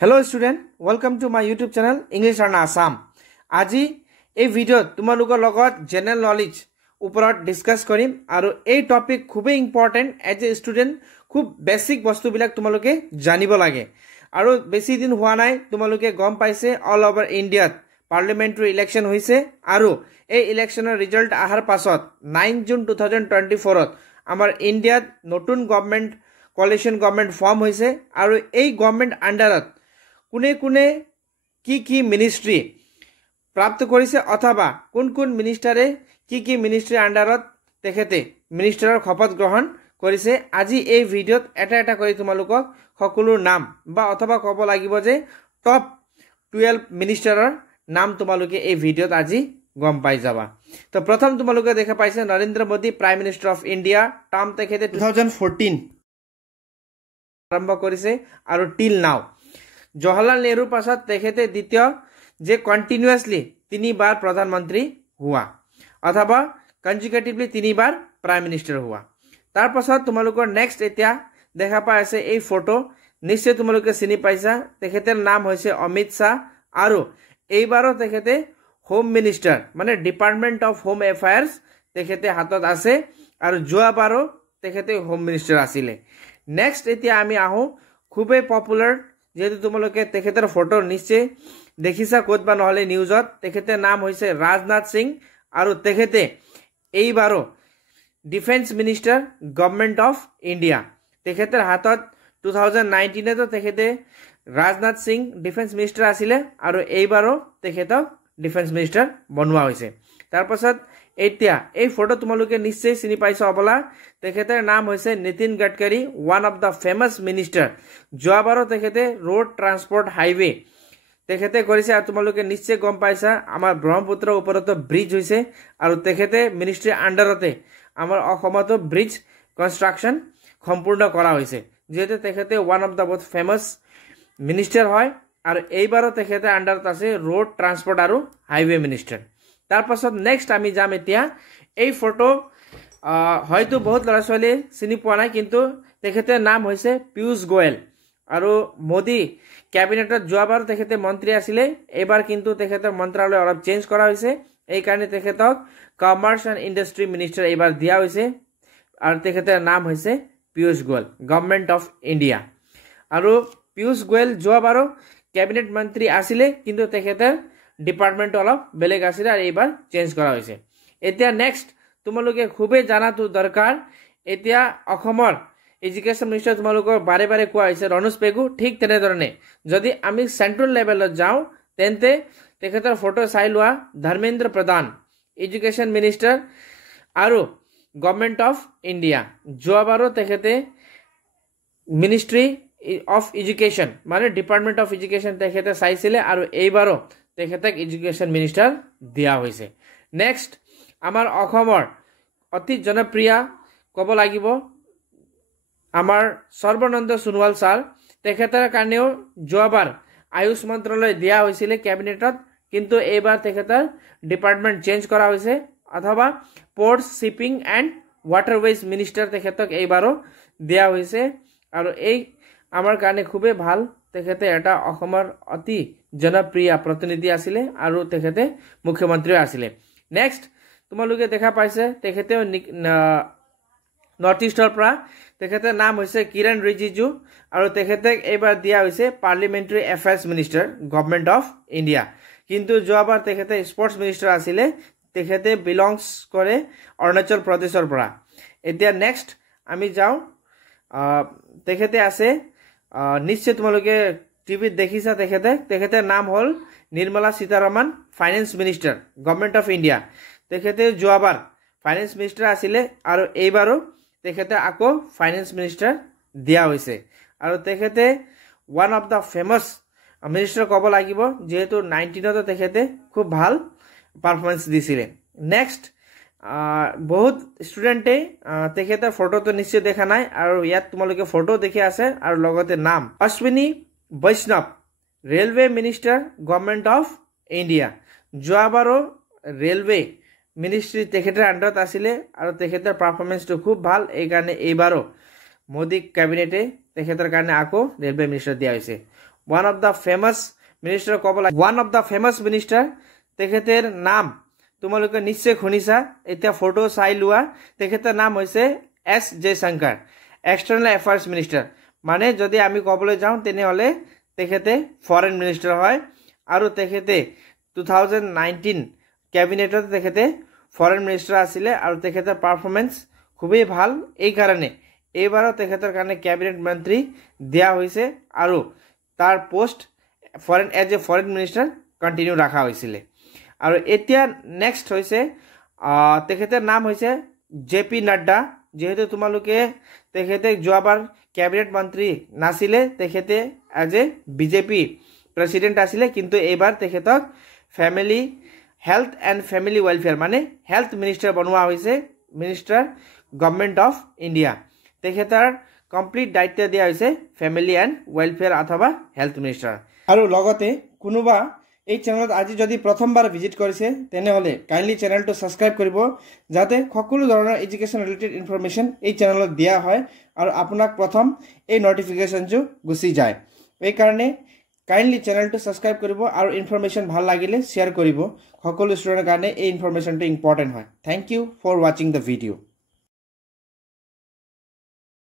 Hello student, welcome to my YouTube channel English Learner Assam. আজি এই ভিডিওত তোমালোকৰ লগত জেনাৰেল নলেজ ওপৰত ডিসকাস কৰিম আৰু এই টপিক খুবেই ইম্পৰ্টেন্ট এজ এ ষ্টুডেন্ট খুব বেসিক বস্তুবিলাক তোমালোকে জানিব লাগে আৰু বেছি দিন হোৱা নাই তোমালোকে গম পাইছে অল ওভাৰ ইণ্ডিয়াত পাৰ্লিমেণ্টাৰী ইলেকশ্যন হৈছে আৰু এই ইলেকশ্যনৰ ৰিজাল্ট আহাৰ পাছত 9 জুন 2024 ত আমাৰ ইণ্ডিয়াত নতুন গভৰ্নমেণ্ট কোয়ালিশন গভৰ্নমেণ্ট ফৰ্ম হৈছে আৰু এই গভৰ্নমেণ্ট আন্ডাৰত কোনে কোনে কি মিনিষ্ট্ৰি প্ৰাপ্ত কৰিছে অথবা কোন মিনিষ্টাৰে কি মিনিষ্ট্ৰি আন্ডাৰত তেখেতে মিনিষ্টাৰৰ শপত গ্ৰহণ কৰিছে আজি এই ভিডিওত এটা কৰি তোমালোকক সকলো নাম বা অথবা ক'ব লাগিব যে টপ 12 মিনিষ্টাৰৰ নাম তোমালোকে এই ভিডিওত আজি গম পাই যাবা তো প্ৰথম তোমালোকে দেখা পাইছে Narendra Modi prime minister of India term তেখেতে 2014 আৰম্ভ কৰিছে আৰু টিল নাও জৱাহৰলাল নেহৰুৰ পাছত তেখেতে দ্বিতীয় যে কন্টিনিউয়াসলি তিনিবাৰ প্ৰধানমন্ত্ৰী হোৱা অথবা কনজিকিউটিভলি তিনিবাৰ প্ৰাইম মিনিষ্টাৰ হোৱা তাৰ পাছত তোমালোকৰ নেক্সট এতিয়া দেখা পাই আছে এই ফটো নিশ্চয় তোমালোকে চিনি পাইছা তেখেতৰ নাম হৈছে অমিত শাহ আৰু এইবাৰো তেখেতে হোম মিনিষ্টাৰ মানে ডিপাৰ্টমেণ্ট অফ হোম এফেয়াৰ্স তেখেতে হাতত আছে আৰু যোৱাবাৰো তেখেতে হোম মিনিষ্টাৰ আছিল নেক্সট এতিয়া আমি আহো খুবেই পপুলাৰ যেহেতু তোমালোকে তেখেতৰ ফটো নিশ্চয় দেখিছা ক'ত বা নহলে নিউজত তেখেতৰ নাম হৈছে ৰাজনাথ সিং আৰু তেখেতে এইবাৰো defence minister government of India তেখেতৰ হাতত 2019 তো তেখেতে ৰাজনাথ সিং ডিফেন্স মিনিষ্টাৰ আছিল আৰু এইবাৰো তেখেতক ডিফেন্স মিনিষ্টাৰ বনোৱা হৈছে তাৰ পাছত এতিয়া এই ফটো তোমালোকে নিশ্চয় চিনি পাইছা অবলা তেখেতৰ নাম হৈছে Nitin Gadkari one of the famous minister যোৱাবাৰো তেখেতে ৰোড ট্ৰান্সপোৰ্ট হাইৱে তেখেতে কৰিছে আৰু তোমালোকে নিশ্চয় গম পাইছা আমাৰ ব্ৰহ্মপুত্ৰৰ ওপৰতো ব্ৰিজ হৈছে আৰু তেখেতে মিনিষ্ট্ৰি আন্ডাৰতে আমাৰ অসমতো ব্ৰিজ কনষ্ট্ৰাকচন সম্পূৰ্ণ কৰা হৈছে যেহেতু তেখেতে ওয়ান অফ দা বহুত ফেমাস মিনিষ্টাৰ হয় আৰু এইবাৰো তেখেতে আন্ডাৰত আছে ৰোড ট্ৰান্সপোৰ্ট আৰু হাইৱে মিনিষ্টাৰ তাৰ পাছত নেক্সট আমি যাম এতিয়া এই ফটো হয়তো বহুত ল'ৰা ছোৱালী চিনি পোৱা নাই কিন্তু তেখেতৰ নাম হৈছে পীয়ুষ গোয়েল আৰু মোদী ক্যাবিনেটত যোৱাবাৰ তেখেতে মন্ত্ৰী আছিল এইবাৰ কিন্তু তেখেতৰ মন্ত্ৰালয় অলপ চেঞ্জ কৰা হৈছে এই কাৰণে তেখেতক কমাৰ্চ এণ্ড ইণ্ডাষ্ট্ৰি মিনিষ্টাৰ এইবাৰ দিয়া হৈছে আৰু তেখেতৰ নাম হৈছে Piyush Goyal government of India আৰু পীয়ুষ গোয়েল যোৱাবাৰো ক্যাবিনেট মন্ত্ৰী আছিল কিন্তু তেখেতৰ ডিপাৰ্টমেণ্ট অলপ বেলেগ আছিল আৰু এইবাৰ চেঞ্জ কৰা হৈছে এতিয়া নেক্সট তোমালোকে খুবেই জানাটো দৰকাৰ এতিয়া অসমৰ এডুকেশ্যন মিনিষ্টাৰ তোমালোকৰ বাৰে বাৰে কোৱা হৈছে ৰনোজ পেগু ঠিক তেনেধৰণে যদি আমি সেন্ট্ৰেল লেভেলত যাওঁ তেন্তে তেখেতৰ ফটো চাই লোৱা ধৰ্মেন্দ্ৰ প্ৰধান এডুকেশ্যন মিনিষ্টাৰ আৰু গভৰ্নমেণ্ট অফ ইণ্ডিয়া যোৱাবাৰো তেখেতে মিনিষ্ট্ৰি অফ এডুকেশ্যন মানে ডিপাৰ্টমেণ্ট অফ এডুকেশ্যন তেখেতে চাইছিলে আৰু এইবাৰো তেখেতক এডুকেশ্যন মিনিষ্টাৰ দিয়া হৈছে নেক্সট আমাৰ অসমৰ অতি জনপ্ৰিয় ক'ব লাগিব আমাৰ সৰ্বানন্দ সোণোৱাল ছাৰ তেখেতৰ কাৰণেও যোৱাবাৰ আয়ুষ মন্ত্ৰালয় দিয়া হৈছিল ক্যাবিনেটত কিন্তু এইবাৰ তেখেতৰ ডিপাৰ্টমেণ্ট চেঞ্জ কৰা হৈছে অথবা ports shipping and waterways minister তেখেতক এইবাৰো দিয়া হৈছে আৰু এই আমাৰ কাৰণে খুবেই ভাল তেখেতে এটা অসমৰ অতি জনপ্ৰিয় প্ৰতিনিধি আছিল আৰু তেখেতে মুখ্যমন্ত্ৰীও আছিল নেক্সট তোমালোকে দেখা পাইছে তেখেতে নৰ্থ ইষ্টৰ পৰা তেখেতৰ নাম হৈছে কিৰণ ৰিজিজু আৰু তেখেতক এইবাৰ দিয়া হৈছে parliamentary affairs minister government of India কিন্তু যোৱাবাৰ তেখেতে স্পৰ্টছ মিনিষ্টাৰ আছিল তেখেতে বিলংছ কৰে অৰুণাচল প্ৰদেশৰ পৰা এতিয়া নেক্সট আমি যাওঁ তেখেতে আছে নিশ্চয় তোমালোকে টিভিত দেখিছা তেখেতৰ নাম হ'ল Nirmala Sitharaman finance minister government of India তেখেতে যোৱাবাৰ ফাইনেন্স মিনিষ্টাৰ আছিল আৰু এইবাৰো তেখেতে আকৌ ফাইনেন্স মিনিষ্টাৰ দিয়া হৈছে আৰু তেখেতে one of the famous minister ক'ব লাগিব যেহেতু 19 তেখেতে খুব ভাল পাৰফৰ্মেন্স দিছিলে নেক্সট বহুত ষ্টুডেণ্টে তেখেতৰ ফটোটো নিশ্চয় দেখা নাই আৰু ইয়াত তোমালোকে ফটো দেখি আছে আৰু লগতে নাম অশ্বিনী বৈষ্ণৱ railway minister government of India যোৱাবাৰো ৰেলৱে মিনিষ্ট্ৰি তেখেতৰ আন্ডাৰত আছিল আৰু তেখেতৰ পাৰফৰ্মেন্সটো খুব ভাল এই কাৰণে এইবাৰো মোদী ক্যাবিনেটে তেখেতৰ কাৰণে আকৌ ৰেলৱে মিনিষ্টাৰ দিয়া হৈছে one of the famous minister ক'ব লাগে one of the famous minister তেখেতৰ নাম তোমালোকে নিশ্চয় শুনিছা এতিয়া ফটো চাই লোৱা তেখেতৰ নাম হৈছে S Jaishankar external affairs minister মানে যদি আমি ক'বলৈ যাওঁ তেনেহ'লে তেখেতে ফৰেন মিনিষ্টাৰ হয় আৰু তেখেতে 2019 কেবিনেটত তেখেতে ফৰেন মিনিষ্টাৰ আছিলে আৰু তেখেতৰ পাৰফৰ্মেন্স খুবেই ভাল এই কাৰণে এইবাৰো তেখেতৰ কাৰণে কেবিনেট মন্ত্ৰী দিয়া হৈছে আৰু তাৰ post foreign as a foreign minister continue ৰাখা হৈছিলে আৰু এতিয়া নেক্সট হৈছে তেখেতৰ নাম হৈছে জেপি নাড্ডা যেহেতু তোমালোকে তেখেতে যোৱাবাৰ কেবিনেট মন্ত্ৰী নাছিলে তেখেতে এজ এ বিজেপি প্ৰেসিডেন্ট আছিলে কিন্তু এইবাৰ তেখেতক family health and family welfare মানে হেলথ মিনিষ্টাৰ বনোৱা হৈছে মিনিষ্টাৰ গভৰ্নমেণ্ট অফ ইণ্ডিয়া তেখেতৰ কমপ্লিট দায়িত্ব দিয়া হৈছে ফ্যামিলি এণ্ড ওয়েলফেয়াৰ অথবা হেলথ মিনিষ্টাৰ আৰু লগতে কোনোবা এই চেনেলত আজি যদি প্ৰথমবাৰ ভিজিট কৰিছে তেনেহ'লে কাইন্ডলি চেনেলটো সাবস্ক্ৰাইব কৰিব যাতে সকলো ধৰণৰ এডুকেশ্যন ৰিলেটেড ইনফৰমেশ্যন এই চেনেলত দিয়া হয় আৰু আপোনাক প্ৰথম এই নটিফিকেশ্যনটো গুচি যায় এই কাৰণে কাইন্ডলি চেনেলটো সাবস্ক্ৰাইব কৰিব আৰু ইনফৰমেশ্যন ভাল লাগিলে শ্বেয়াৰ কৰিব সকলো ষ্টুডেণ্টৰ কাৰণে এই ইনফৰমেশ্যনটো ইম্পৰ্টেণ্ট হয় থ্যাংক ইউ ফৰ ৱাচিং দ্য ভিডিঅ'